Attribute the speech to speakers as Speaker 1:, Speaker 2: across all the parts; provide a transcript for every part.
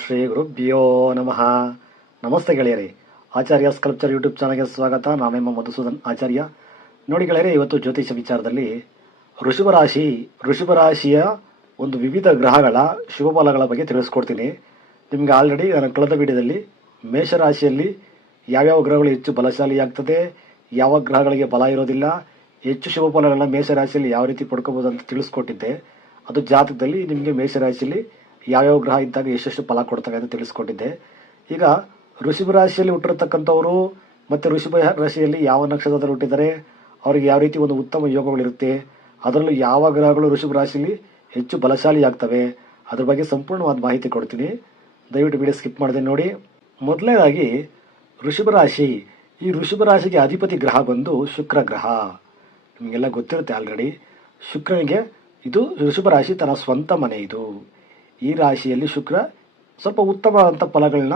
Speaker 1: ಶ್ರೀ ಗುರುಭ್ಯೋ ನಮಃ. ನಮಸ್ತೆ ಗೆಳೆಯರಿ. ಆಚಾರ್ಯ ಸ್ಕಲ್ಪ್ಚರ್ ಯೂಟ್ಯೂಬ್ ಚಾನಲ್ಗೆ ಸ್ವಾಗತ. ನಾನು ನಿಮ್ಮ ಮಧುಸೂದನ್ ಆಚಾರ್ಯ. ನೋಡಿ ಗೆಳೆಯರಿ, ಇವತ್ತು ಜ್ಯೋತಿಷ ವಿಚಾರದಲ್ಲಿ ಋಷಭ ರಾಶಿ ಋಷಭ ರಾಶಿಯ ಒಂದು ವಿವಿಧ ಗ್ರಹಗಳ ಶುಭ ಫಲಗಳ ಬಗ್ಗೆ ತಿಳಿಸ್ಕೊಡ್ತೀನಿ. ನಿಮ್ಗೆ ಆಲ್ರೆಡಿ ನಾನು ಕಳೆದ ವಿಡಿಯೋದಲ್ಲಿ ಮೇಷರಾಶಿಯಲ್ಲಿ ಯಾವ್ಯಾವ ಗ್ರಹಗಳು ಹೆಚ್ಚು ಬಲಶಾಲಿ ಆಗ್ತದೆ ಯಾವ ಗ್ರಹಗಳಿಗೆ ಬಲ ಇರೋದಿಲ್ಲ, ಹೆಚ್ಚು ಶುಭ ಫಲಗಳನ್ನ ಮೇಷರಾಶಿಯಲ್ಲಿ ಯಾವ ರೀತಿ ಪಡ್ಕೋಬಹುದು ಅಂತ ತಿಳಿಸ್ಕೊಟ್ಟಿದ್ದೆ. ಅದು ಜಾತಕದಲ್ಲಿ ನಿಮಗೆ ಮೇಷರಾಶಿಯಲ್ಲಿ ಯಾವ್ಯಾವ ಗ್ರಹ ಇದ್ದಾಗ ಎಷ್ಟೆಷ್ಟು ಫಲ ಕೊಡ್ತವೆ ಅಂತ ತಿಳಿಸ್ಕೊಟ್ಟಿದ್ದೆ. ಈಗ ಋಷಭ ರಾಶಿಯಲ್ಲಿ ಹುಟ್ಟಿರ್ತಕ್ಕಂಥವರು ಮತ್ತೆ ಋಷಭ ರಾಶಿಯಲ್ಲಿ ಯಾವ ನಕ್ಷತ್ರದಲ್ಲಿ ಹುಟ್ಟಿದರೆ ಅವ್ರಿಗೆ ಯಾವ ರೀತಿ ಒಂದು ಉತ್ತಮ ಯೋಗಗಳಿರುತ್ತೆ, ಅದರಲ್ಲೂ ಯಾವ ಗ್ರಹಗಳು ಋಷಭ ರಾಶಿಯಲ್ಲಿ ಹೆಚ್ಚು ಬಲಶಾಲಿ ಆಗ್ತವೆ, ಅದ್ರ ಬಗ್ಗೆ ಸಂಪೂರ್ಣವಾದ ಮಾಹಿತಿ ಕೊಡ್ತೀನಿ. ದಯವಿಟ್ಟು ವಿಡಿಯೋ ಸ್ಕಿಪ್ ಮಾಡಿದೆ ನೋಡಿ. ಮೊದಲನೇದಾಗಿ ಋಷಭ ರಾಶಿ, ಈ ಋಷಭ ರಾಶಿಗೆ ಅಧಿಪತಿ ಗ್ರಹ ಬಂದು ಶುಕ್ರ ಗ್ರಹ. ನಿಮಗೆಲ್ಲ ಗೊತ್ತಿರುತ್ತೆ ಆಲ್ರೆಡಿ. ಶುಕ್ರನಿಗೆ ಇದು ಋಷಭ ರಾಶಿ ತನ್ನ ಸ್ವಂತ ಮನೆ ಇದು. ಈ ರಾಶಿಯಲ್ಲಿ ಶುಕ್ರ ಸ್ವಲ್ಪ ಉತ್ತಮವಾದಂಥ ಫಲಗಳನ್ನ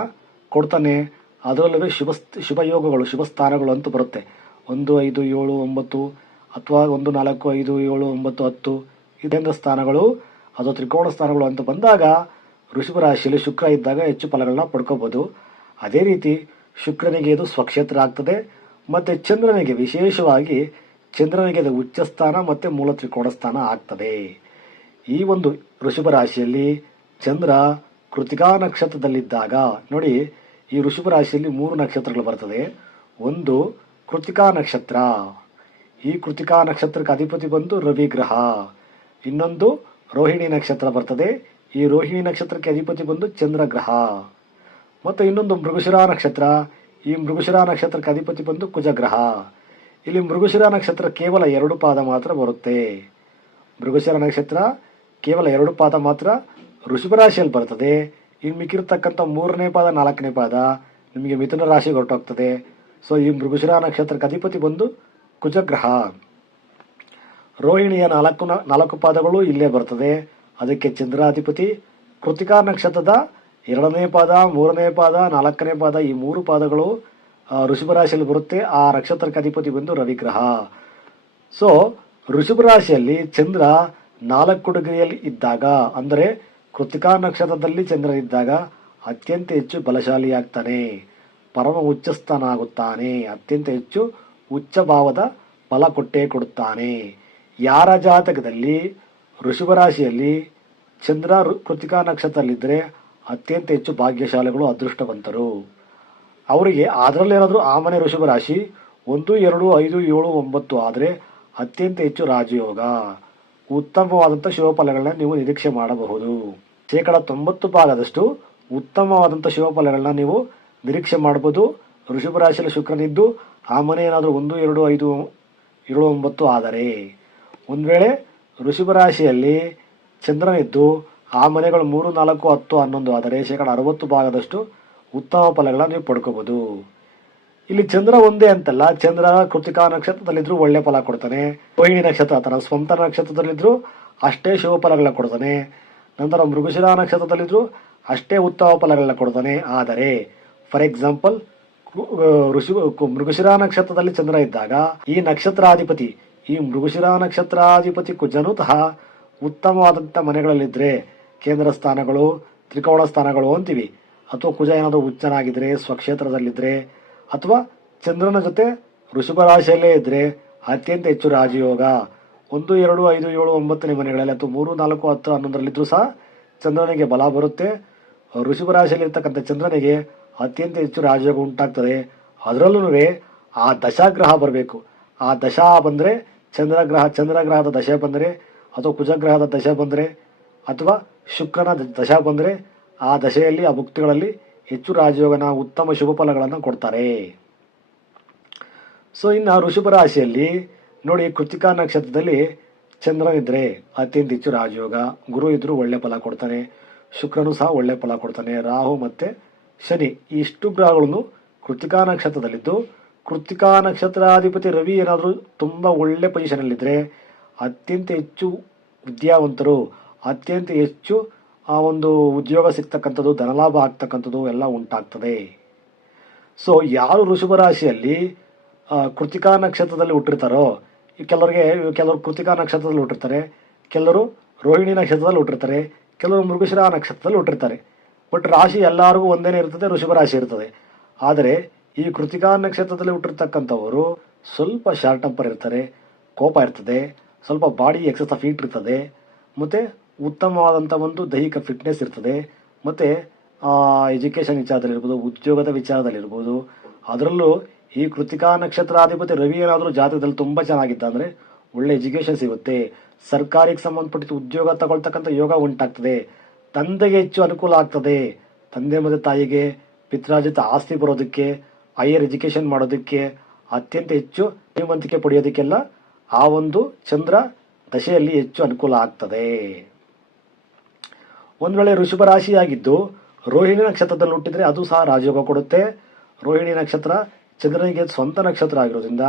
Speaker 1: ಕೊಡ್ತಾನೆ. ಅದರಲ್ಲೂ ಶುಭ ಶುಭ ಯೋಗಗಳು, ಶುಭ ಸ್ಥಾನಗಳು ಅಂತ ಬರುತ್ತೆ. ಒಂದು, ಐದು, ಏಳು, ಒಂಬತ್ತು ಅಥವಾ ಒಂದು, ನಾಲ್ಕು, ಐದು, ಏಳು, ಒಂಬತ್ತು, ಹತ್ತು ಇದರಿಂದ ಸ್ಥಾನಗಳು, ಅದು ತ್ರಿಕೋಣ ಸ್ಥಾನಗಳು ಅಂತ ಬಂದಾಗ ಋಷಭ ರಾಶಿಯಲ್ಲಿ ಶುಕ್ರ ಇದ್ದಾಗ ಹೆಚ್ಚು ಫಲಗಳನ್ನ ಪಡ್ಕೋಬೋದು. ಅದೇ ರೀತಿ ಶುಕ್ರನಿಗೆ ಇದು ಸ್ವಕ್ಷೇತ್ರ ಆಗ್ತದೆ. ಮತ್ತೆ ಚಂದ್ರನಿಗೆ ವಿಶೇಷವಾಗಿ ಚಂದ್ರನಿಗೆ ಅದು ಉಚ್ಚ ಸ್ಥಾನ ಮತ್ತೆ ಮೂಲ ತ್ರಿಕೋಣ ಸ್ಥಾನ ಆಗ್ತದೆ. ಈ ಒಂದು ಋಷಭ ರಾಶಿಯಲ್ಲಿ ಚಂದ್ರ ಕೃತಿಕಾ ನಕ್ಷತ್ರದಲ್ಲಿದ್ದಾಗ, ನೋಡಿ, ಈ ಋಷಭ ರಾಶಿಯಲ್ಲಿ ಮೂರು ನಕ್ಷತ್ರಗಳು ಬರ್ತದೆ. ಒಂದು ಕೃತಿಕಾ ನಕ್ಷತ್ರ. ಈ ಕೃತಿಕಾ ನಕ್ಷತ್ರಕ್ಕೆ ಅಧಿಪತಿ ಬಂದು ರವಿ ಗ್ರಹ. ಇನ್ನೊಂದು ರೋಹಿಣಿ ನಕ್ಷತ್ರ ಬರ್ತದೆ. ಈ ರೋಹಿಣಿ ನಕ್ಷತ್ರಕ್ಕೆ ಅಧಿಪತಿ ಬಂದು ಚಂದ್ರ ಗ್ರಹ. ಮತ್ತು ಇನ್ನೊಂದು ಮೃಗಶಿರ ನಕ್ಷತ್ರ. ಈ ಮೃಗಶಿರ ನಕ್ಷತ್ರಕ್ಕೆ ಅಧಿಪತಿ ಬಂದು ಕುಜಗ್ರಹ. ಇಲ್ಲಿ ಮೃಗಶಿರ ನಕ್ಷತ್ರ ಕೇವಲ ಎರಡು ಪಾದ ಮಾತ್ರ ಬರುತ್ತೆ. ಮೃಗಶಿರ ನಕ್ಷತ್ರ ಕೇವಲ ಎರಡು ಪಾದ ಮಾತ್ರ ಋಷಭ ರಾಶಿಯಲ್ಲಿ ಬರ್ತದೆ ಇನ್ನು ಮಿಕ್ಕಿರ್ತಕ್ಕಂಥ ಮೂರನೇ ಪಾದ, ನಾಲ್ಕನೇ ಪಾದ ನಿಮಗೆ ಮಿಥುನ ರಾಶಿ ಹೊರಟೋಗ್ತದೆ. ಸೊ ಈ ಮೃಗಶಿರ ನಕ್ಷತ್ರಕ್ಕೆ ಅಧಿಪತಿ ಬಂದು ಕುಜಗ್ರಹ. ರೋಹಿಣಿಯ ನಾಲ್ಕು ನಾಲ್ಕು ಪಾದಗಳು ಇಲ್ಲೇ ಬರ್ತದೆ. ಅದಕ್ಕೆ ಚಂದ್ರಾಧಿಪತಿ, ಕೃತಿಕಾ ನಕ್ಷತ್ರದ ಎರಡನೇ ಪಾದ, ಮೂರನೇ ಪಾದ, ನಾಲ್ಕನೇ ಪಾದ ಈ ಮೂರು ಪಾದಗಳು ಋಷಭ ರಾಶಿಯಲ್ಲಿ ಬರುತ್ತೆ. ಆ ನಕ್ಷತ್ರಕ್ಕೆ ಅಧಿಪತಿ ಬಂದು ರವಿಗ್ರಹ. ಸೊ ಋಷಭ ರಾಶಿಯಲ್ಲಿ ಚಂದ್ರ ನಾಲ್ಕು ಡಿಗ್ರಿಯಲ್ಲಿ ಇದ್ದಾಗ, ಅಂದರೆ ಕೃತಿಕಾ ನಕ್ಷತ್ರದಲ್ಲಿ ಚಂದ್ರನಿದ್ದಾಗ ಅತ್ಯಂತ ಹೆಚ್ಚು ಬಲಶಾಲಿಯಾಗ್ತಾನೆ. ಪರಮ ಉಚ್ಚಸ್ಥನಾಗುತ್ತಾನೆ. ಅತ್ಯಂತ ಹೆಚ್ಚು ಉಚ್ಚ ಭಾವದ ಫಲ ಕೊಟ್ಟೇ ಕೊಡುತ್ತಾನೆ. ಯಾರ ಜಾತಕದಲ್ಲಿ? ಋಷಭ ರಾಶಿಯಲ್ಲಿ ಚಂದ್ರ ಕೃತಿಕಾ ನಕ್ಷತ್ರದಲ್ಲಿದ್ದರೆ ಅತ್ಯಂತ ಹೆಚ್ಚು ಭಾಗ್ಯಶಾಲಿಗಳು, ಅದೃಷ್ಟವಂತರು. ಅವರಿಗೆ ಅದರಲ್ಲೇನಾದರೂ ಆಮನೆ ಋಷಭ ರಾಶಿ ಒಂದು, ಎರಡು, ಐದು, ಏಳು, ಒಂಬತ್ತು ಆದರೆ ಅತ್ಯಂತ ಹೆಚ್ಚು ರಾಜಯೋಗ. ಉತ್ತಮವಾದಂಥ ಶಿವಫಲಗಳನ್ನ ನೀವು ನಿರೀಕ್ಷೆ ಮಾಡಬಹುದು. ಶೇಕಡ ತೊಂಬತ್ತು ಭಾಗದಷ್ಟು ಉತ್ತಮವಾದಂಥ ಶಿವಫಲಗಳನ್ನ ನೀವು ನಿರೀಕ್ಷೆ ಮಾಡಬಹುದು. ಋಷಭ ರಾಶಿಯಲ್ಲಿ ಶುಕ್ರನಿದ್ದು, ಆ ಮನೆ ಏನಾದರೂ ಒಂದು, ಎರಡು, ಐದು, ಏಳು, ಒಂಬತ್ತು ಆದರೆ ಒಂದು ವೇಳೆ ಋಷಭ ರಾಶಿಯಲ್ಲಿ ಚಂದ್ರನಿದ್ದು, ಆ ಮನೆಗಳು ಮೂರು, ನಾಲ್ಕು, ಹತ್ತು, ಹನ್ನೊಂದು ಆದರೆ ಶೇಕಡ ಅರವತ್ತು ಭಾಗದಷ್ಟು ಉತ್ತಮ ಫಲಗಳನ್ನು ನೀವು ಪಡ್ಕೋಬಹುದು. ಇಲ್ಲಿ ಚಂದ್ರ ಒಂದೇ ಅಂತಲ್ಲ. ಚಂದ್ರ ಕೃತಿಕಾ ನಕ್ಷತ್ರದಲ್ಲಿದ್ರು ಒಳ್ಳೆ ಫಲ ಕೊಡ್ತಾನೆ. ರೋಹಿಣಿ ನಕ್ಷತ್ರ ಆತರ ಸ್ವಂತ ನಕ್ಷತ್ರದಲ್ಲಿದ್ರು ಅಷ್ಟೇ ಶುಭ ಫಲಗಳನ್ನ ಕೊಡ್ತಾನೆ. ನಂತರ ಮೃಗಶಿರ ನಕ್ಷತ್ರದಲ್ಲಿದ್ರು ಅಷ್ಟೇ ಉತ್ತಮ ಫಲಗಳನ್ನ ಕೊಡ್ತಾನೆ. ಆದರೆ ಫಾರ್ ಎಕ್ಸಾಂಪಲ್ ಋಷಿ ಮೃಗಶಿರ ನಕ್ಷತ್ರದಲ್ಲಿ ಚಂದ್ರ ಇದ್ದಾಗ ಈ ನಕ್ಷತ್ರಾಧಿಪತಿ, ಈ ಮೃಗಶಿರ ನಕ್ಷತ್ರಾಧಿಪತಿ ಕುಜನು ಸಹ ಉತ್ತಮವಾದಂಥ ಮನೆಗಳಲ್ಲಿದ್ದರೆ ಕೇಂದ್ರ ಸ್ಥಾನಗಳು, ತ್ರಿಕೋಣ ಸ್ಥಾನಗಳು ಅಂತೀವಿ. ಅಥವಾ ಕುಜ ಏನಾದರೂ ಉಚ್ಚನಾಗಿದ್ರೆ, ಸ್ವಕ್ಷೇತ್ರದಲ್ಲಿದ್ರೆ ಅಥವಾ ಚಂದ್ರನ ಜೊತೆ ವೃಷಭ ರಾಶಿಯಲ್ಲೇ ಇದ್ದರೆ ಅತ್ಯಂತ ಹೆಚ್ಚು ರಾಜಯೋಗ. ಒಂದು, ಎರಡು, ಐದು, ಏಳು, ಒಂಬತ್ತನೇ ಮನೆಗಳಲ್ಲಿ ಅಥವಾ ಮೂರು, ನಾಲ್ಕು, ಹತ್ತು ಹನ್ನೊಂದರಲ್ಲಿದ್ದರೂ ಸಹ ಚಂದ್ರನಿಗೆ ಬಲ ಬರುತ್ತೆ. ವೃಷಭ ರಾಶಿಯಲ್ಲಿರ್ತಕ್ಕಂಥ ಚಂದ್ರನಿಗೆ ಅತ್ಯಂತ ಹೆಚ್ಚು ರಾಜಯೋಗ ಉಂಟಾಗ್ತದೆ. ಅದರಲ್ಲೂ ಆ ದಶಾಗ್ರಹ ಬರಬೇಕು. ಆ ದಶಾ ಬಂದರೆ ಚಂದ್ರಗ್ರಹ, ಚಂದ್ರಗ್ರಹದ ದಶೆ ಬಂದರೆ ಅಥವಾ ಕುಜಗ್ರಹದ ದಶೆ ಬಂದರೆ ಅಥವಾ ಶುಕ್ರನ ದಶಾ ದಶ ಬಂದರೆ ಆ ದಶೆಯಲ್ಲಿ, ಆ ಭುಕ್ತಿಗಳಲ್ಲಿ ಹೆಚ್ಚು ರಾಜಯೋಗನ ಉತ್ತಮ ಶುಭ ಫಲಗಳನ್ನು ಕೊಡ್ತಾರೆ. ಸೊ ಇನ್ನು ಋಷಭ ರಾಶಿಯಲ್ಲಿ ನೋಡಿ ಕೃತಿಕಾ ನಕ್ಷತ್ರದಲ್ಲಿ ಚಂದ್ರನಿದ್ರೆ ಅತ್ಯಂತ ಹೆಚ್ಚು ರಾಜಯೋಗ. ಗುರು ಇದ್ದರೂ ಒಳ್ಳೆ ಫಲ ಕೊಡ್ತಾನೆ ಶುಕ್ರನು ಸಹ ಒಳ್ಳೆ ಫಲ ಕೊಡ್ತಾನೆ. ರಾಹು ಮತ್ತೆ ಶನಿ ಇಷ್ಟು ಗ್ರಹಗಳನ್ನು ಕೃತಿಕಾ ನಕ್ಷತ್ರದಲ್ಲಿದ್ದು ಕೃತಿಕಾ ನಕ್ಷತ್ರಾಧಿಪತಿ ರವಿ ಏನಾದರೂ ತುಂಬ ಒಳ್ಳೆ ಪೊಸಿಷನಲ್ಲಿದ್ದರೆ ಅತ್ಯಂತ ಹೆಚ್ಚು ವಿದ್ಯಾವಂತರು, ಅತ್ಯಂತ ಹೆಚ್ಚು ಆ ಒಂದು ಉದ್ಯೋಗ ಸಿಗ್ತಕ್ಕಂಥದ್ದು, ಧನಲಾಭ ಆಗ್ತಕ್ಕಂಥದ್ದು ಎಲ್ಲ ಉಂಟಾಗ್ತದೆ. ಸೊ ಯಾರು ವೃಷಭ ರಾಶಿಯಲ್ಲಿ ಕೃತಿಕಾ ನಕ್ಷತ್ರದಲ್ಲಿ ಹುಟ್ಟಿರ್ತಾರೋ ಕೆಲವರಿಗೆ, ಕೆಲವರು ಕೃತಿಕಾ ನಕ್ಷತ್ರದಲ್ಲಿ ಹುಟ್ಟಿರ್ತಾರೆ, ಕೆಲವರು ರೋಹಿಣಿ ನಕ್ಷತ್ರದಲ್ಲಿ ಹುಟ್ಟಿರ್ತಾರೆ, ಕೆಲವರು ಮೃಗಶಿರ ನಕ್ಷತ್ರದಲ್ಲಿ ಹುಟ್ಟಿರ್ತಾರೆ. ಬಟ್ ರಾಶಿ ಎಲ್ಲರಿಗೂ ಒಂದೇನೇ ಇರ್ತದೆ ಋಷಭ ರಾಶಿ ಇರ್ತದೆ. ಆದರೆ ಈ ಕೃತಿಕಾ ನಕ್ಷತ್ರದಲ್ಲಿ ಹುಟ್ಟಿರ್ತಕ್ಕಂಥವರು ಸ್ವಲ್ಪ ಶಾರ್ಟ್ ಟೆಂಪರ್ ಇರ್ತಾರೆ, ಕೋಪ ಇರ್ತದೆ, ಸ್ವಲ್ಪ ಬಾಡಿ ಎಕ್ಸಸ್ ಆಫ್ ಹೀಟ್ ಇರ್ತದೆ, ಮತ್ತು ಉತ್ತಮವಾದಂಥ ಒಂದು ದೈಹಿಕ ಫಿಟ್ನೆಸ್ ಇರ್ತದೆ. ಮತ್ತು ಎಜುಕೇಷನ್ ವಿಚಾರದಲ್ಲಿರ್ಬೋದು, ಉದ್ಯೋಗದ ವಿಚಾರದಲ್ಲಿರ್ಬೋದು, ಅದರಲ್ಲೂ ಈ ಕೃತಿಕಾ ನಕ್ಷತ್ರಾಧಿಪತಿ ರವಿ ಏನಾದರೂ ಜಾತಕದಲ್ಲಿ ತುಂಬ ಚೆನ್ನಾಗಿದ್ದ ಅಂದರೆ ಒಳ್ಳೆ ಎಜುಕೇಷನ್ ಸಿಗುತ್ತೆ. ಸರ್ಕಾರಿಗೆ ಸಂಬಂಧಪಟ್ಟಿದ್ದು ಉದ್ಯೋಗ ತಗೊಳ್ತಕ್ಕಂಥ ಯೋಗ ಉಂಟಾಗ್ತದೆ. ತಂದೆಗೆ ಹೆಚ್ಚು ಅನುಕೂಲ ಆಗ್ತದೆ. ತಂದೆ ಮತ್ತು ತಾಯಿಗೆ ಪಿತ್ರಾರ್ಜಿತ ಆಸ್ತಿ ಬರೋದಕ್ಕೆ ಹೈಯರ್ ಎಜುಕೇಷನ್ ಮಾಡೋದಕ್ಕೆ, ಅತ್ಯಂತ ಹೆಚ್ಚು ಶ್ರೀಮಂತಿಕೆ ಪಡೆಯೋದಕ್ಕೆಲ್ಲ ಆ ಒಂದು ಚಂದ್ರ ದಶೆಯಲ್ಲಿ ಹೆಚ್ಚು ಅನುಕೂಲ ಆಗ್ತದೆ. ಒಂದ್ ವೇಳೆ ಋಷಭ ರಾಶಿಯಾಗಿದ್ದು, ರೋಹಿಣಿ ನಕ್ಷತ್ರದಲ್ಲಿ ಹುಟ್ಟಿದರೆ ಅದು ಸಹ ರಾಜಯೋಗ ಕೊಡುತ್ತೆ. ರೋಹಿಣಿ ನಕ್ಷತ್ರ ಚಂದ್ರನಿಗೆ ಸ್ವಂತ ನಕ್ಷತ್ರ ಆಗಿರೋದ್ರಿಂದ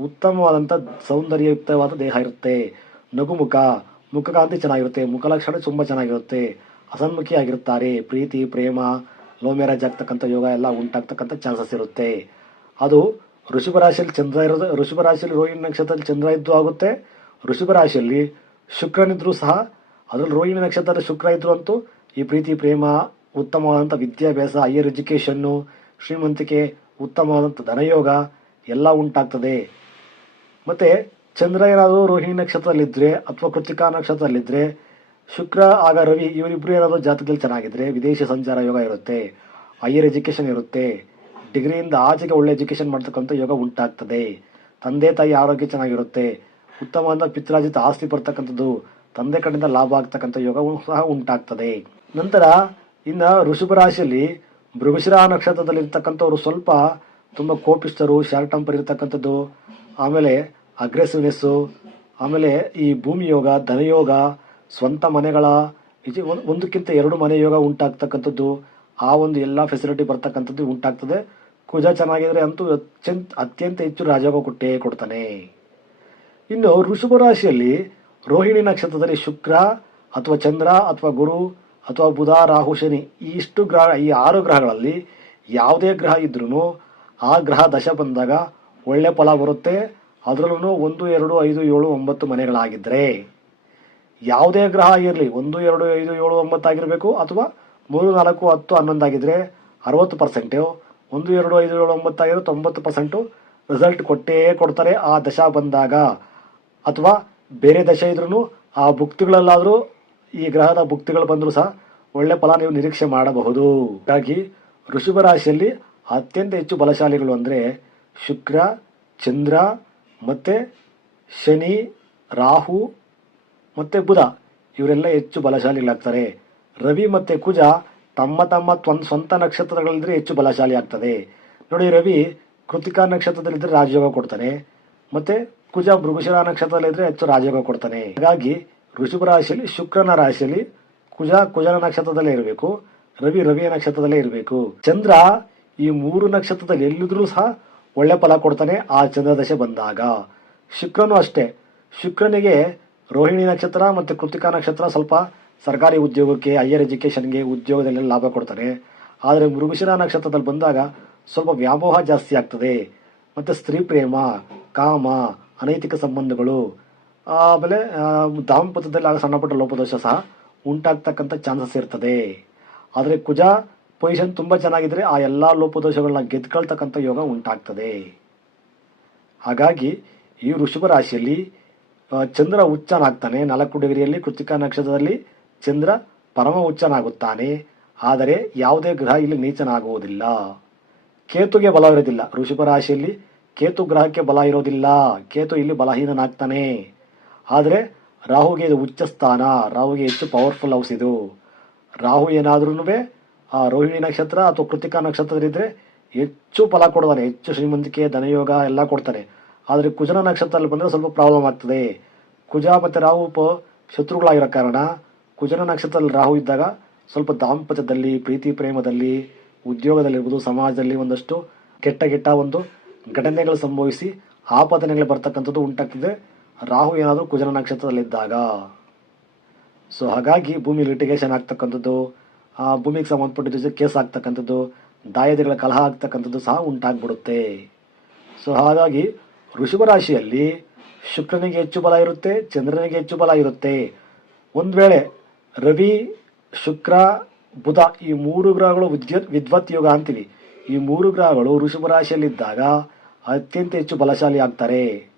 Speaker 1: ಉತ್ತಮವಾದಂಥ ಸೌಂದರ್ಯಯುಕ್ತವಾದ ದೇಹ ಇರುತ್ತೆ. ನಗುಮುಖ, ಮುಖಕಾಂತಿ ಚೆನ್ನಾಗಿರುತ್ತೆ. ಮುಖಲಕ್ಷಣ ತುಂಬ ಚೆನ್ನಾಗಿರುತ್ತೆ. ಅಸನ್ಮುಖಿಯಾಗಿರುತ್ತಾರೆ. ಪ್ರೀತಿ, ಪ್ರೇಮ ಲೋ ಮ್ಯಾರೇಜ್ ಆಗ್ತಕ್ಕಂಥ ಯೋಗ ಎಲ್ಲ ಉಂಟಾಗ್ತಕ್ಕಂಥ ಚಾನ್ಸಸ್ ಇರುತ್ತೆ. ಅದು ಋಷಭ ರಾಶಿಯಲ್ಲಿ ಚಂದ್ರ ಇರೋದು, ಋಷಭ ರಾಶಿಯಲ್ಲಿ ರೋಹಿಣಿ ನಕ್ಷತ್ರದಲ್ಲಿ ಚಂದ್ರ ಇದ್ದು ಆಗುತ್ತೆ. ಋಷಭ ರಾಶಿಯಲ್ಲಿ ಶುಕ್ರನಿದ್ರೂ ಸಹ ಅದರಲ್ಲಿ ರೋಹಿಣಿ ನಕ್ಷತ್ರ ಶುಕ್ರ ಇದ್ರು ಅಂತೂ ಈ ಪ್ರೀತಿ, ಪ್ರೇಮ ಉತ್ತಮವಾದಂಥ ವಿದ್ಯಾಭ್ಯಾಸ ಹೈಯರ್ ಎಜುಕೇಷನ್ನು ಶ್ರೀಮಂತಿಕೆ ಉತ್ತಮವಾದಂಥ ಧನಯೋಗ ಎಲ್ಲ ಉಂಟಾಗ್ತದೆ. ಮತ್ತು ಚಂದ್ರ ಏನಾದರೂ ರೋಹಿಣಿ ನಕ್ಷತ್ರದಲ್ಲಿದ್ದರೆ ಅಥವಾ ಕೃತಿಕಾ ನಕ್ಷತ್ರದಲ್ಲಿದ್ದರೆ ಶುಕ್ರ, ಆಗ ರವಿ ಇವರಿಬ್ಬರು ಏನಾದರೂ ಜಾತಕದಲ್ಲಿ ಚೆನ್ನಾಗಿದ್ದರೆ ವಿದೇಶಿ ಸಂಚಾರ ಯೋಗ ಇರುತ್ತೆ ಹೈಯರ್ ಎಜುಕೇಷನ್ ಇರುತ್ತೆ, ಡಿಗ್ರಿಯಿಂದ ಆಚೆಗೆ ಒಳ್ಳೆ ಎಜುಕೇಷನ್ ಮಾಡ್ತಕ್ಕಂಥ ಯೋಗ ಉಂಟಾಗ್ತದೆ. ತಂದೆ, ತಾಯಿ ಆರೋಗ್ಯ ಚೆನ್ನಾಗಿರುತ್ತೆ ಉತ್ತಮವಾದ ಪಿತ್ರಾಜಿತ ಆಸ್ತಿ ಬರ್ತಕ್ಕಂಥದ್ದು ತಂದೆ ಕಡೆಯಿಂದ ಲಾಭ ಆಗ್ತಕ್ಕಂಥ ಯೋಗ ಸಹ ಉಂಟಾಗ್ತದೆ. ನಂತರ, ಇನ್ನ ಋಷಭ ರಾಶಿಯಲ್ಲಿ ಮೃಗಶಿರಾ ನಕ್ಷತ್ರದಲ್ಲಿ ಇರ್ತಕ್ಕಂಥವ್ರು ಸ್ವಲ್ಪ ತುಂಬ ಕೋಪಿಸ್ತರು ಶಾರ್ಟ್ ಟೆಂಪರ್ ಇರ್ತಕ್ಕಂಥದ್ದು, ಆಮೇಲೆ ಅಗ್ರೆಸಿವ್ನೆಸ್ಸು ಆಮೇಲೆ ಈ ಭೂಮಿ ಯೋಗ ಧನಯೋಗ ಸ್ವಂತ ಮನೆಗಳ ಇದು ಒಂದ್- ಒಂದಕ್ಕಿಂತ ಎರಡು ಮನೆ ಯೋಗ ಉಂಟಾಗ್ತಕ್ಕಂಥದ್ದು, ಆ ಒಂದು ಎಲ್ಲ ಫೆಸಿಲಿಟಿ ಬರ್ತಕ್ಕಂಥದ್ದು ಉಂಟಾಗ್ತದೆ. ಕುಜ ಚೆನ್ನಾಗಿದ್ರೆ ಅಂತೂ ಅತ್ಯಂತ ಅತ್ಯಂತ ಹೆಚ್ಚು ರಾಜಯೋಗ ಕೊಟ್ಟೇ ಕೊಡ್ತಾನೆ. ಇನ್ನು ವೃಷಭ ರಾಶಿಯಲ್ಲಿ ರೋಹಿಣಿ ನಕ್ಷತ್ರದಲ್ಲಿ ಶುಕ್ರ ಅಥವಾ ಚಂದ್ರ ಅಥವಾ ಗುರು ಅಥವಾ ಬುಧ, ರಾಹು, ಶನಿ, ಈ ಇಷ್ಟು ಗ್ರಹ, ಈ ಆರು ಗ್ರಹಗಳಲ್ಲಿ ಯಾವುದೇ ಗ್ರಹ ಇದ್ರೂ ಆ ಗ್ರಹ ದಶ ಬಂದಾಗ ಒಳ್ಳೆ ಫಲ ಬರುತ್ತೆ. ಅದರಲ್ಲೂ ಒಂದು, ಎರಡು, ಐದು, ಏಳು, ಒಂಬತ್ತು ಮನೆಗಳಾಗಿದ್ದರೆ ಯಾವುದೇ ಗ್ರಹ ಇರಲಿ, ಒಂದು, ಎರಡು, ಐದು, ಏಳು, ಒಂಬತ್ತು ಆಗಿರಬೇಕು ಅಥವಾ ಮೂರು, ನಾಲ್ಕು, ಹತ್ತು, ಹನ್ನೊಂದು ಆಗಿದ್ರೆ ಅರವತ್ತು ಪರ್ಸೆಂಟು, ಒಂದು, ಎರಡು, ಐದು, ಏಳು, ಒಂಬತ್ತು ಆಗಿರೋ ತೊಂಬತ್ತು ಪರ್ಸೆಂಟು ರಿಸಲ್ಟ್ ಕೊಟ್ಟೇ ಕೊಡ್ತಾರೆ ಆ ದಶ ಬಂದಾಗ. ಅಥವಾ ಬೇರೆ ದಶೆ ಇದ್ರೂ ಆ ಭುಕ್ತಿಗಳಲ್ಲಾದರೂ ಈ ಗ್ರಹದ ಭುಕ್ತಿಗಳು ಬಂದರೂ ಸಹ ಒಳ್ಳೆ ಫಲ ನೀವು ನಿರೀಕ್ಷೆ ಮಾಡಬಹುದು. ಹಾಗಾಗಿ ವೃಷಭ ರಾಶಿಯಲ್ಲಿ ಅತ್ಯಂತ ಹೆಚ್ಚು ಬಲಶಾಲಿಗಳು ಅಂದರೆ ಶುಕ್ರ, ಚಂದ್ರ ಮತ್ತು ಶನಿ, ರಾಹು ಮತ್ತು ಬುಧ. ಇವರೆಲ್ಲ ಹೆಚ್ಚು ಬಲಶಾಲಿಗಳಾಗ್ತಾರೆ. ರವಿ ಮತ್ತು ಕುಜ ತಮ್ಮ ತಮ್ಮ ತ್ವನ್ ಸ್ವಂತ ನಕ್ಷತ್ರಗಳಲ್ಲಿದ್ದರೆ ಹೆಚ್ಚು ಬಲಶಾಲಿ ಆಗ್ತದೆ ನೋಡಿ ರವಿ ಕೃತಿಕಾ ನಕ್ಷತ್ರದಲ್ಲಿದ್ದರೆ ರಾಜಯೋಗ ಕೊಡ್ತಾನೆ ಮತ್ತೆ ಕುಜ ಮೃಗಶಿರ ನಕ್ಷತ್ರದಲ್ಲಿದ್ದರೆ ಹೆಚ್ಚು ರಾಜಯೋಗ ಕೊಡ್ತಾನೆ. ಹಾಗಾಗಿ ಋಷಭ ರಾಶಿಯಲ್ಲಿ ಶುಕ್ರನ ರಾಶಿಯಲ್ಲಿ ಕುಜ, ಕುಜನ ನಕ್ಷತ್ರದಲ್ಲೇ ಇರಬೇಕು. ರವಿ, ರವಿಯ ನಕ್ಷತ್ರದಲ್ಲೇ ಇರಬೇಕು. ಚಂದ್ರ ಈ ಮೂರು ನಕ್ಷತ್ರದಲ್ಲಿ ಎಲ್ಲಿದ್ರೂ ಸಹ ಒಳ್ಳೆ ಫಲ ಕೊಡ್ತಾನೆ ಆ ಚಂದ್ರದಶೆ ಬಂದಾಗ. ಶುಕ್ರನು ಅಷ್ಟೇ. ಶುಕ್ರನಿಗೆ ರೋಹಿಣಿ ನಕ್ಷತ್ರ ಮತ್ತು ಕೃತಿಕಾ ನಕ್ಷತ್ರ ಸ್ವಲ್ಪ ಸರ್ಕಾರಿ ಉದ್ಯೋಗಕ್ಕೆ ಹೈಯರ್ ಎಜುಕೇಷನ್ಗೆ ಉದ್ಯೋಗದಲ್ಲಿ ಲಾಭ ಕೊಡ್ತಾನೆ. ಆದರೆ ಮೃಗಶಿರ ನಕ್ಷತ್ರದಲ್ಲಿ ಬಂದಾಗ ಸ್ವಲ್ಪ ವ್ಯಾಮೋಹ ಜಾಸ್ತಿ ಆಗ್ತದೆ. ಮತ್ತು ಸ್ತ್ರೀ ಪ್ರೇಮ, ಕಾಮ ಅನೈತಿಕ ಸಂಬಂಧಗಳು, ಆಮೇಲೆ ದಾಂಪತ್ಯದಲ್ಲಿ ಆಗ ಸಣ್ಣಪುಟ್ಟ ಲೋಪದೋಷ ಸಹ ಉಂಟಾಗ್ತಕ್ಕಂಥ ಚಾನ್ಸಸ್ ಇರ್ತದೆ. ಆದರೆ ಕುಜ ಪೊಸಿಷನ್ ತುಂಬ ಚೆನ್ನಾಗಿದ್ರೆ ಆ ಎಲ್ಲ ಲೋಪದೋಷಗಳನ್ನ ಗೆದ್ಕೊಳ್ತಕ್ಕಂಥ ಯೋಗ ಉಂಟಾಗ್ತದೆ. ಹಾಗಾಗಿ ಈ ವೃಷಭ ರಾಶಿಯಲ್ಲಿ ಚಂದ್ರ ಉಚ್ಚನಾಗ್ತಾನೆ. ನಾಲ್ಕು ಡಿಗ್ರಿಯಲ್ಲಿ ಕೃತಿಕಾ ನಕ್ಷತ್ರದಲ್ಲಿ ಚಂದ್ರ ಪರಮ ಉಚ್ಚನಾಗುತ್ತಾನೆ. ಆದರೆ ಯಾವುದೇ ಗ್ರಹ ಇಲ್ಲಿ ನೀಚನಾಗುವುದಿಲ್ಲ. ಕೇತುಗೆ ಬಲವಿರೋದಿಲ್ಲ ವೃಷಭ ರಾಶಿಯಲ್ಲಿ ಕೇತು ಗ್ರಹಕ್ಕೆ ಬಲ ಇರೋದಿಲ್ಲ. ಕೇತು ಇಲ್ಲಿ ಬಲಹೀನನಾಗ್ತಾನೆ. ಆದರೆ ರಾಹುಗೆ ಇದು ಉಚ್ಚ ಸ್ಥಾನ. ರಾಹುಗೆ ಹೆಚ್ಚು ಪವರ್ಫುಲ್ ಹೌಸ್ ಇದು. ರಾಹು ಏನಾದ್ರೂ ಆ ರೋಹಿಣಿ ನಕ್ಷತ್ರ ಅಥವಾ ಕೃತಿಕಾ ನಕ್ಷತ್ರದಲ್ಲಿದ್ದರೆ ಹೆಚ್ಚು ಫಲ ಕೊಡ್ತಾನೆ ಹೆಚ್ಚು ಶ್ರೀಮಂತಿಕೆ, ಧನಯೋಗ ಎಲ್ಲ ಕೊಡ್ತಾನೆ. ಆದರೆ ಕುಜನ ನಕ್ಷತ್ರದಲ್ಲಿ ಬಂದರೆ ಸ್ವಲ್ಪ ಪ್ರಾಬ್ಲಮ್ ಆಗ್ತದೆ. ಕುಜ ಮತ್ತು ರಾಹು ಶತ್ರುಗಳಾಗಿರೋ ಕಾರಣ ಕುಜನ ನಕ್ಷತ್ರದಲ್ಲಿ ರಾಹು ಇದ್ದಾಗ ಸ್ವಲ್ಪ ದಾಂಪತ್ಯದಲ್ಲಿ, ಪ್ರೀತಿ ಪ್ರೇಮದಲ್ಲಿ, ಉದ್ಯೋಗದಲ್ಲಿರ್ಬೋದು, ಸಮಾಜದಲ್ಲಿ ಒಂದಷ್ಟು ಕೆಟ್ಟ ಕೆಟ್ಟ ಒಂದು ಘಟನೆಗಳು ಸಂಭವಿಸಿ ಆಪಾದನೆಗಳು ಬರ್ತಕ್ಕಂಥದ್ದು ಉಂಟಾಗ್ತದೆ. ರಾಹು ಏನಾದರೂ ಕುಜನ ನಕ್ಷತ್ರದಲ್ಲಿದ್ದಾಗ. ಸೊ ಹಾಗಾಗಿ ಭೂಮಿ ಲಿಟಿಗೇಷನ್ ಆಗ್ತಕ್ಕಂಥದ್ದು ಭೂಮಿಗೆ ಸಂಬಂಧಪಟ್ಟಿದ್ದು ಕೇಸ್ ಆಗ್ತಕ್ಕಂಥದ್ದು, ದಾಯದಿಗಳ ಕಲಹ ಆಗ್ತಕ್ಕಂಥದ್ದು ಸಹ ಉಂಟಾಗ್ಬಿಡುತ್ತೆ. ಸೊ ಹಾಗಾಗಿ ವೃಷಭ ರಾಶಿಯಲ್ಲಿ ಶುಕ್ರನಿಗೆ ಹೆಚ್ಚು ಬಲ ಇರುತ್ತೆ, ಚಂದ್ರನಿಗೆ ಹೆಚ್ಚು ಬಲ ಇರುತ್ತೆ. ಒಂದು ವೇಳೆ ರವಿ, ಶುಕ್ರ, ಬುಧ ಈ ಮೂರು ಗ್ರಹಗಳು ವಿದ್ಯುತ್, ವಿದ್ವತ್ ಯೋಗ ಅಂತೀವಿ. ಈ ಮೂರು ಗ್ರಹಗಳು ವೃಷಭ ರಾಶಿಯಲ್ಲಿದ್ದಾಗ ಅತ್ಯಂತ ಹೆಚ್ಚು ಬಲಶಾಲಿ ಆಗ್ತಾರೆ.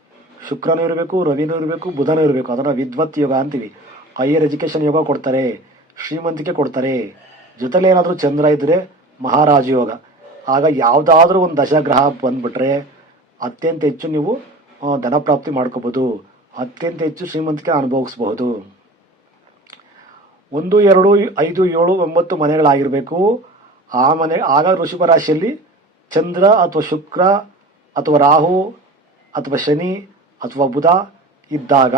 Speaker 1: ಶುಕ್ರನೂ ಇರಬೇಕು, ರವಿನೂ ಇರಬೇಕು, ಬುಧನೂ ಇರಬೇಕು. ಅದನ್ನು ವಿದ್ವತ್ ಯೋಗ ಅಂತೀವಿ. ಹೈಯರ್ ಎಜುಕೇಷನ್ ಯೋಗ ಕೊಡ್ತಾರೆ, ಶ್ರೀಮಂತಿಕೆ ಕೊಡ್ತಾರೆ. ಜೊತೆಲಿ ಏನಾದರೂ ಚಂದ್ರ ಇದ್ದರೆ ಮಹಾರಾಜ ಯೋಗ. ಆಗ ಯಾವುದಾದ್ರೂ ಒಂದು ದಶಗ್ರಹ ಬಂದ್ಬಿಟ್ರೆ ಅತ್ಯಂತ ಹೆಚ್ಚು ನೀವು ಧನ ಪ್ರಾಪ್ತಿ ಅತ್ಯಂತ ಹೆಚ್ಚು ಶ್ರೀಮಂತಿಕೆ ಅನುಭವಿಸಬಹುದು. ಒಂದು, ಎರಡು, ಐದು, ಏಳು, ಒಂಬತ್ತು ಮನೆಗಳಾಗಿರಬೇಕು. ಆ ಮನೆ ಆಗ ವೃಷಭ ರಾಶಿಯಲ್ಲಿ ಚಂದ್ರ ಅಥವಾ ಶುಕ್ರ ಅಥವಾ ರಾಹು ಅಥವಾ ಶನಿ ಅಥವಾ ಬುಧ ಇದ್ದಾಗ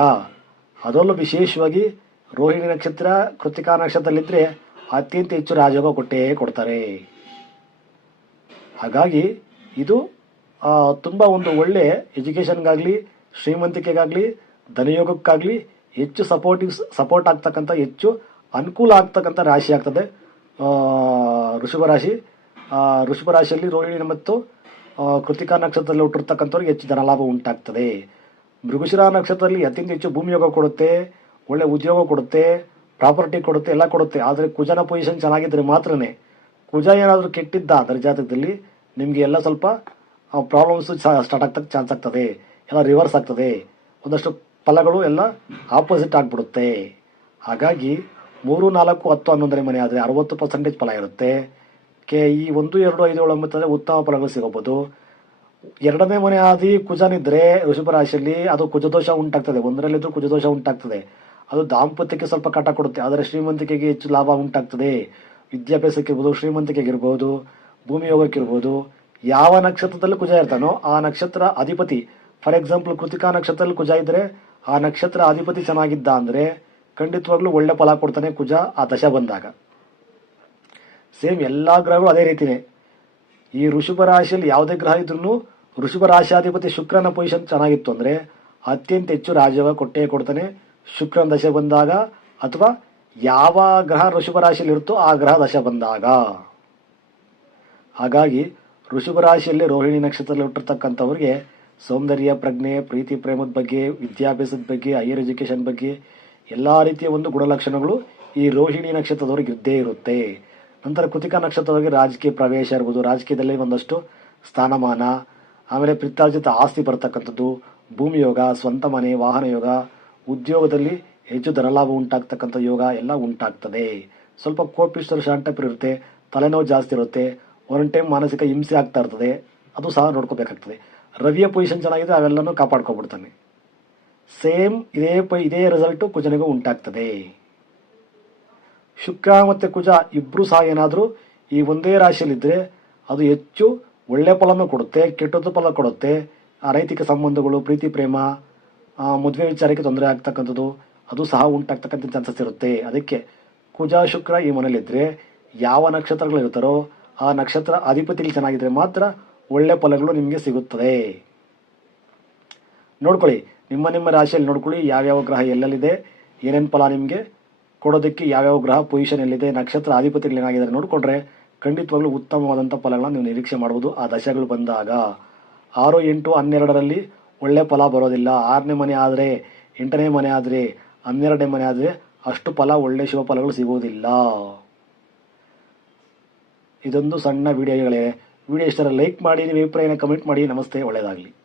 Speaker 1: ಅದರಲ್ಲೂ ವಿಶೇಷವಾಗಿ ರೋಹಿಣಿ ನಕ್ಷತ್ರ ಕೃತಿಕಾ ನಕ್ಷತ್ರದಲ್ಲಿದ್ದರೆ ಅತ್ಯಂತ ಹೆಚ್ಚು ರಾಜಯೋಗ ಕೊಟ್ಟೇ ಕೊಡ್ತಾರೆ. ಹಾಗಾಗಿ ಇದು ತುಂಬ ಒಂದು ಒಳ್ಳೆ ಎಜುಕೇಷನ್ಗಾಗಲಿ, ಶ್ರೀಮಂತಿಕೆಗಾಗಲಿ, ಧನಯೋಗಕ್ಕಾಗಲಿ ಹೆಚ್ಚು ಸಪೋರ್ಟಿವ್ ಸಪೋರ್ಟ್ ಆಗ್ತಕ್ಕಂಥ, ಹೆಚ್ಚು ಅನುಕೂಲ ಆಗ್ತಕ್ಕಂಥ ರಾಶಿ ಆಗ್ತದೆ. ವೃಷಭ ರಾಶಿ. ಆ, ವೃಷಭ ರಾಶಿಯಲ್ಲಿ ರೋಹಿಣಿ ಮತ್ತು ಕೃತಿಕಾ ನಕ್ಷತ್ರದಲ್ಲಿ ಹುಟ್ಟಿರ್ತಕ್ಕಂಥವ್ರಿಗೆ ಹೆಚ್ಚು ಧನಲಾಭ ಉಂಟಾಗ್ತದೆ. ಮೃಗಶಿರ ನಕ್ಷತ್ರದಲ್ಲಿ ಅತ್ಯಂತ ಹೆಚ್ಚು ಭೂಮಿಯೋಗ ಕೊಡುತ್ತೆ ಒಳ್ಳೆ ಉದ್ಯೋಗ ಕೊಡುತ್ತೆ ಪ್ರಾಪರ್ಟಿ ಕೊಡುತ್ತೆ ಎಲ್ಲ ಕೊಡುತ್ತೆ. ಆದರೆ ಕುಜನ ಪೊಸಿಷನ್ ಚೆನ್ನಾಗಿದ್ದರೆ ಮಾತ್ರನೇ. ಕುಜ ಏನಾದರೂ ಕೆಟ್ಟಿದ್ದ ಅದರ ಜಾತಕದಲ್ಲಿ ನಿಮಗೆ ಎಲ್ಲ ಸ್ವಲ್ಪ ಪ್ರಾಬ್ಲಮ್ಸ್ ಸ್ಟಾರ್ಟ್ ಆಗ್ತಕ್ಕೆ ಚಾನ್ಸ್ ಆಗ್ತದೆ. ಎಲ್ಲ ರಿವರ್ಸ್ ಆಗ್ತದೆ. ಒಂದಷ್ಟು ಫಲಗಳು ಎಲ್ಲ ಆಪೋಸಿಟ್ ಆಗಿಬಿಡುತ್ತೆ. ಹಾಗಾಗಿ ಮೂರು ನಾಲ್ಕು ಹತ್ತು ಹನ್ನೊಂದನೇ ಮನೆ ಆದರೆ ಅರವತ್ತು ಪರ್ಸೆಂಟೇಜ್ ಫಲ ಇರುತ್ತೆ. ಕೆ ಈ ಒಂದು, ಎರಡು, ಐದು, ಏಳು ಒಂಬತ್ತು ಆದರೆ ಉತ್ತಮ ಫಲಗಳು ಸಿಗಬಹುದು. ಎರಡನೇ ಮನೆ ಆದಿ ಕುಜನಿದ್ರೆ ವೃಷಭ ರಾಶಿಯಲ್ಲಿ ಅದು ಕುಜದೋಷ ಉಂಟಾಗ್ತದೆ. ಒಂದರಲ್ಲಿದ್ದು ಕುಜದೋಷ ಉಂಟಾಗ್ತದೆ. ಅದು ದಾಂಪತ್ಯಕ್ಕೆ ಸ್ವಲ್ಪ ಕಟ ಕೊಡುತ್ತೆ. ಆದರೆ ಶ್ರೀಮಂತಿಕೆಗೆ ಹೆಚ್ಚು ಲಾಭ ಉಂಟಾಗ್ತದೆ. ವಿದ್ಯಾಭ್ಯಾಸಕ್ಕೆ ಇರ್ಬೋದು, ಶ್ರೀಮಂತಿಕೆಗೆ ಇರ್ಬೋದು, ಭೂಮಿ ಯೋಗಕ್ಕೆ ಇರ್ಬೋದು. ಯಾವ ನಕ್ಷತ್ರದಲ್ಲಿ ಕುಜ ಇರ್ತಾನೋ ಆ ನಕ್ಷತ್ರ ಅಧಿಪತಿ. ಫಾರ್ ಎಕ್ಸಾಂಪಲ್, ಕೃತಿಕಾ ನಕ್ಷತ್ರದಲ್ಲಿ ಕುಜ ಇದ್ರೆ ಆ ನಕ್ಷತ್ರ ಅಧಿಪತಿ ಚೆನ್ನಾಗಿದ್ದ ಅಂದ್ರೆ ಖಂಡಿತವಾಗ್ಲೂ ಒಳ್ಳೆ ಫಲ ಕೊಡ್ತಾನೆ ಕುಜ ಆ ದಶ ಬಂದಾಗ. ಸೇಮ್ ಎಲ್ಲಾ ಗ್ರಹಗಳು ಅದೇ ರೀತಿನೇ. ಈ ಋಷಭ ರಾಶಿಯಲ್ಲಿ ಯಾವುದೇ ಗ್ರಹ ಇದ್ರೂ ಋಷಭ ರಾಶಿಯಾಧಿಪತಿ ಶುಕ್ರನ ಪೊಸಿಷನ್ ಚೆನ್ನಾಗಿತ್ತು ಅಂದರೆ ಅತ್ಯಂತ ಹೆಚ್ಚು ರಾಜಯೋಗ ಕೊಟ್ಟೇ ಕೊಡ್ತಾನೆ. ಶುಕ್ರನ ದಶೆ ಬಂದಾಗ ಅಥವಾ ಯಾವ ಗ್ರಹ ಋಷಭ ರಾಶಿಯಲ್ಲಿ ಇರುತ್ತೋ ಆ ಗ್ರಹ ದಶ ಬಂದಾಗ. ಹಾಗಾಗಿ ಋಷಭ ರಾಶಿಯಲ್ಲಿ ರೋಹಿಣಿ ನಕ್ಷತ್ರದಲ್ಲಿ ಹುಟ್ಟಿರ್ತಕ್ಕಂಥವ್ರಿಗೆ ಸೌಂದರ್ಯ, ಪ್ರಜ್ಞೆ, ಪ್ರೀತಿ, ಪ್ರೇಮದ ಬಗ್ಗೆ, ವಿದ್ಯಾಭ್ಯಾಸದ ಬಗ್ಗೆ ಹೈಯರ್ ಎಜುಕೇಷನ್ ಬಗ್ಗೆ ಎಲ್ಲ ರೀತಿಯ ಒಂದು ಗುಣಲಕ್ಷಣಗಳು ಈ ರೋಹಿಣಿ ನಕ್ಷತ್ರದವ್ರಿಗೆ ಇದ್ದೇ ಇರುತ್ತೆ. ನಂತರ ಕೃತಿಕಾ ನಕ್ಷತ್ರದವರಿಗೆ ರಾಜಕೀಯ ಪ್ರವೇಶ ಇರ್ಬೋದು. ರಾಜಕೀಯದಲ್ಲಿ ಒಂದಷ್ಟು ಸ್ಥಾನಮಾನ, ಆಮೇಲೆ ಪ್ರಿತಾರ್ಜಿತ ಆಸ್ತಿ ಬರ್ತಕ್ಕಂಥದ್ದು, ಭೂಮಿ ಯೋಗ, ಸ್ವಂತ ಮನೆ, ವಾಹನ ಯೋಗ, ಉದ್ಯೋಗದಲ್ಲಿ ಹೆಚ್ಚು ಧನಲಾಭ ಉಂಟಾಗ್ತಕ್ಕಂಥ ಯೋಗ ಎಲ್ಲ ಉಂಟಾಗ್ತದೆ. ಸ್ವಲ್ಪ ಕೋಪಿಷ್ಟರು ಶಾರ್ಟ್ ಇರುತ್ತೆ, ತಲೆನೋವು ಜಾಸ್ತಿ ಇರುತ್ತೆ ಒನ್ ಟೈಮ್ ಮಾನಸಿಕ ಹಿಂಸೆ ಆಗ್ತಾ ಇರ್ತದೆ, ಅದು ಸಹ ನೋಡ್ಕೋಬೇಕಾಗ್ತದೆ. ರವಿಯ ಪೊಸಿಷನ್ ಚೆನ್ನಾಗಿದೆ, ಅವೆಲ್ಲನೂ ಕಾಪಾಡ್ಕೊಬಿಡ್ತಾನೆ. ಸೇಮ್ ಇದೇ ಪ, ಇದೇ ರಿಸಲ್ಟು ಕುಜನಿಗೂ ಉಂಟಾಗ್ತದೆ. ಶುಕ್ರ ಮತ್ತು ಕುಜ ಇಬ್ಬರು ಸಹ ಏನಾದರೂ ಈ ಒಂದೇ ರಾಶಿಯಲ್ಲಿದ್ದರೆ ಅದು ಹೆಚ್ಚು ಒಳ್ಳೆ ಫಲನೂ ಕೊಡುತ್ತೆ, ಕೆಟ್ಟದ್ದು ಫಲ ಕೊಡುತ್ತೆ. ಆ ನೈತಿಕ ಸಂಬಂಧಗಳು, ಪ್ರೀತಿ, ಪ್ರೇಮ ಮದುವೆ ವಿಚಾರಕ್ಕೆ ತೊಂದರೆ ಆಗ್ತಕ್ಕಂಥದ್ದು, ಅದು ಸಹ ಉಂಟಾಗ್ತಕ್ಕಂಥ ಚಾನ್ಸಸ್ ಇರುತ್ತೆ. ಅದಕ್ಕೆ ಕುಜ, ಶುಕ್ರ ಈ ಮನೇಲಿದ್ದರೆ ಯಾವ ನಕ್ಷತ್ರಗಳು ಇರುತ್ತಾರೋ ಆ ನಕ್ಷತ್ರ ಅಧಿಪತಿಗಳು ಚೆನ್ನಾಗಿದ್ರೆ ಮಾತ್ರ ಒಳ್ಳೆ ಫಲಗಳು ನಿಮಗೆ ಸಿಗುತ್ತದೆ. ನೋಡ್ಕೊಳ್ಳಿ ನಿಮ್ಮ ನಿಮ್ಮ ರಾಶಿಯಲ್ಲಿ ನೋಡ್ಕೊಳ್ಳಿ, ಯಾವ್ಯಾವ ಗ್ರಹ ಎಲ್ಲೆಲ್ಲಿದೆ, ಏನೇನು ಫಲ ನಿಮಗೆ ಕೊಡೋದಕ್ಕೆ ಯಾವ್ಯಾವ ಗ್ರಹ ಪೊಸಿಷನ್ ಎಲ್ಲಿದೆ, ನಕ್ಷತ್ರ ಅಧಿಪತಿಗಳು ಏನಾಗಿದ್ದಾರೆ ನೋಡಿಕೊಂಡ್ರೆ ಖಂಡಿತವಾಗ್ಲೂ ಉತ್ತಮವಾದಂಥ ಫಲಗಳನ್ನ ನೀವು ನಿರೀಕ್ಷೆ ಮಾಡ್ಬೋದು. ಆ ದಶೆಗಳು ಬಂದಾಗ ಆರು, ಎಂಟು, ಹನ್ನೆರಡರಲ್ಲಿ ಒಳ್ಳೆ ಫಲ ಬರೋದಿಲ್ಲ. ಆರನೇ ಮನೆ ಆದರೆ, ಎಂಟನೇ ಮನೆ ಆದರೆ, ಹನ್ನೆರಡನೇ ಮನೆ ಆದರೆ ಅಷ್ಟು ಫಲ, ಒಳ್ಳೆ ಶುಭ ಫಲಗಳು ಸಿಗುವುದಿಲ್ಲ ಇದೊಂದು ಸಣ್ಣ ವಿಡಿಯೋಗಳೇ ವಿಡಿಯೋ ಇಷ್ಟರ ಲೈಕ್ ಮಾಡಿ, ನಿಮ್ಮ ಅಭಿಪ್ರಾಯನ ಕಮೆಂಟ್ ಮಾಡಿ. ನಮಸ್ತೆ, ಒಳ್ಳೆಯದಾಗಲಿ.